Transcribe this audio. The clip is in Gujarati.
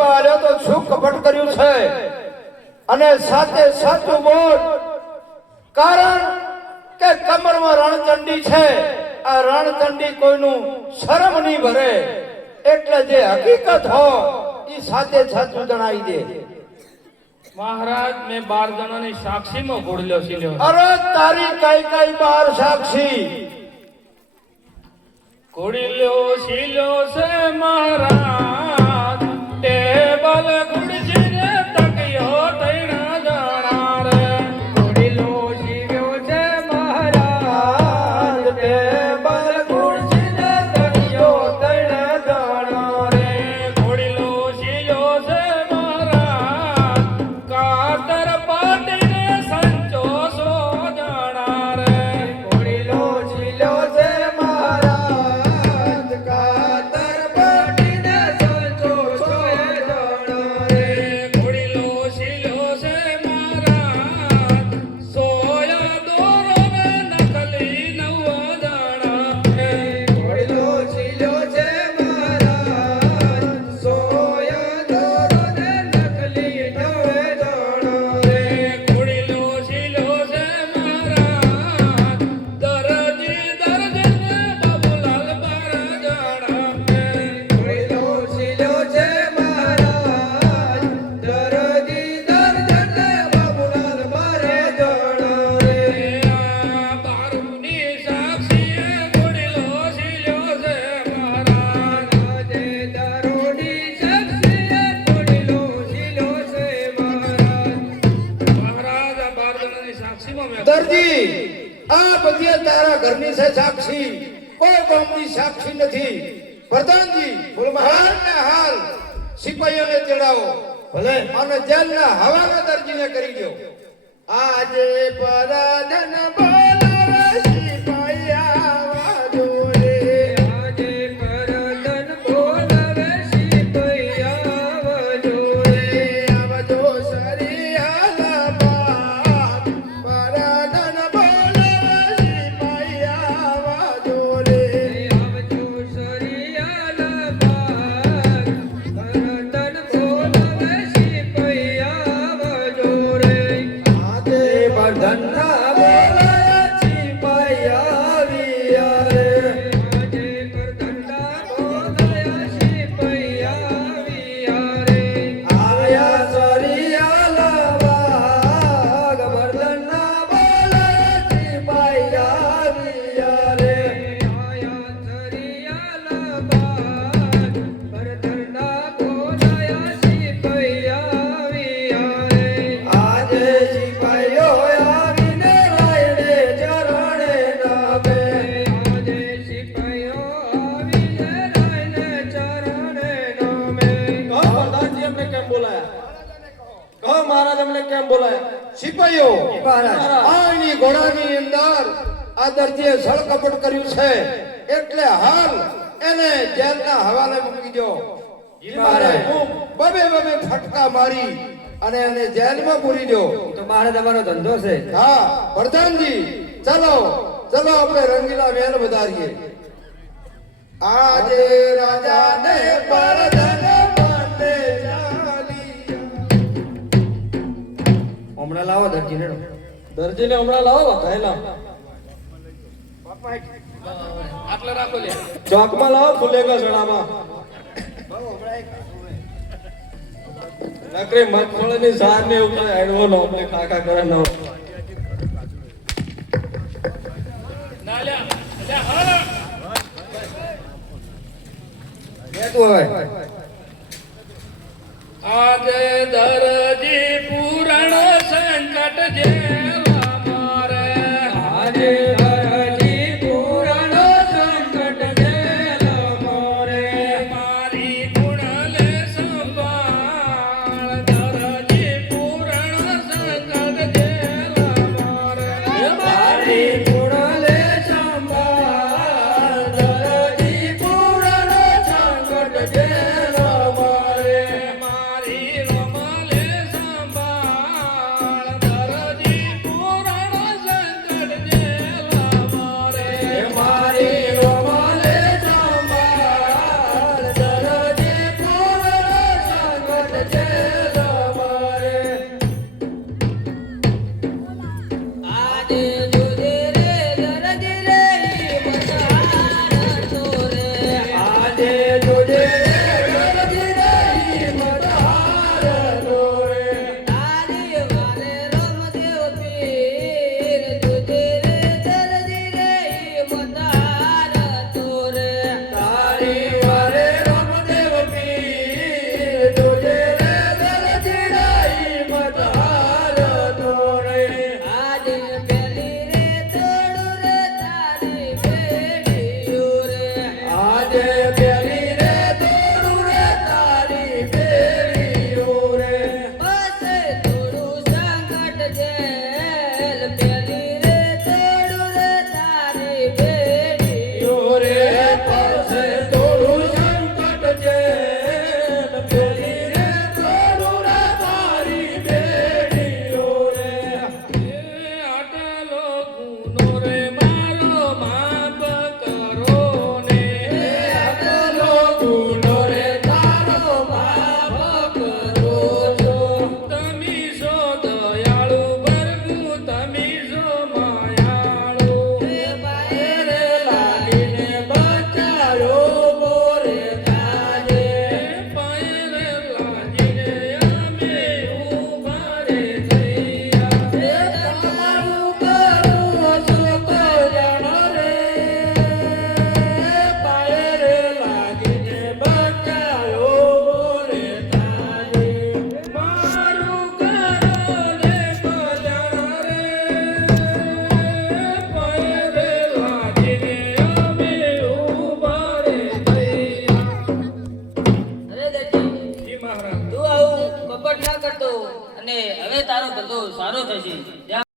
મંડપમાં આવ્યો તો શું કપટ કર્યું છે અને સાથે સાચું બોલ કારણ કે કમરમાં રણચંડી છે આ રણચંડી કોઈનું શરમ નહીં ભરે એટલે જે હકીકત હોય એ સાથે સાચું જણાવી દે મહારાજ મેં 12 જણાની સાક્ષીમાં ઘોડલ્યો છે અરે તારી કઈ કઈ 12 સાક્ષી ઘોડલ્યો શીલો છે મહારાજ ટેબલ ખુરશી રે તકિયો તૈણા જણા રે ઘોડલ્યો શીલો છે મહારાજ ટેબલ ખુરશી રે તકિયો તૈણા જણા રે ઘોડલ્યો શીલો છે મહારાજ કાતર પાટીને સંચો સો જણા રે ઘોડલ્યો શીલો છે દરજી આ બધી તારા ઘરની છે સાક્ષી કોઈ ગામની સાક્ષી નથી પ્રધાનજી હાલ ને હાલ સિપાહીઓને ચડાવો ભલે અને જેલના હવાલા દરજીને કરી દો આજે પરાધન બોલાવે સિપાહી આવાજો રે આજે પરાધન બોલાવે સિપાહી આવાજો રે આવજો સરિયાલા સિપાહીઓ આની ઘોડાની અંદર આ દરજીએ સળકપટ કર્યું છે એટલે હાલ એને જેલના હવાલે મૂકી દો બબે બબે ફટકા મારી અને એને જેલમાં પૂરી દો તો મારે તમારો ધંધો છે હા પ્રધાનજી ચલો ચલો આપણે રંગીલા મહેલ વધારીએ આજે રાજાને પરધન માટે હમણાં લાવો દરજીને હમણાં લાવો કહેલા આટલા રાખો લે ચોકમાં લાવો ફુલેગા સડામાં નકરી મગફળીની સાર ને એવું કઈ હેડવો નો આપણે કાકા કરે નો ના લે લે હાલા કેતું હવે આજે દરજી પૂરણ સંકટ જેવા મારે આજે દરજી પૂરણ સંકટ જેવા મારે મારી ગુણલે સંભાળ દરજી પૂરણ સંકટ જેવા મારે મારી ગુણલે સંભાળ દરજી પૂરણ સંકટ જેવા મારે મારી રમલે સંભાળ દરજી અને હવે તારો ધંધો સારો થશે.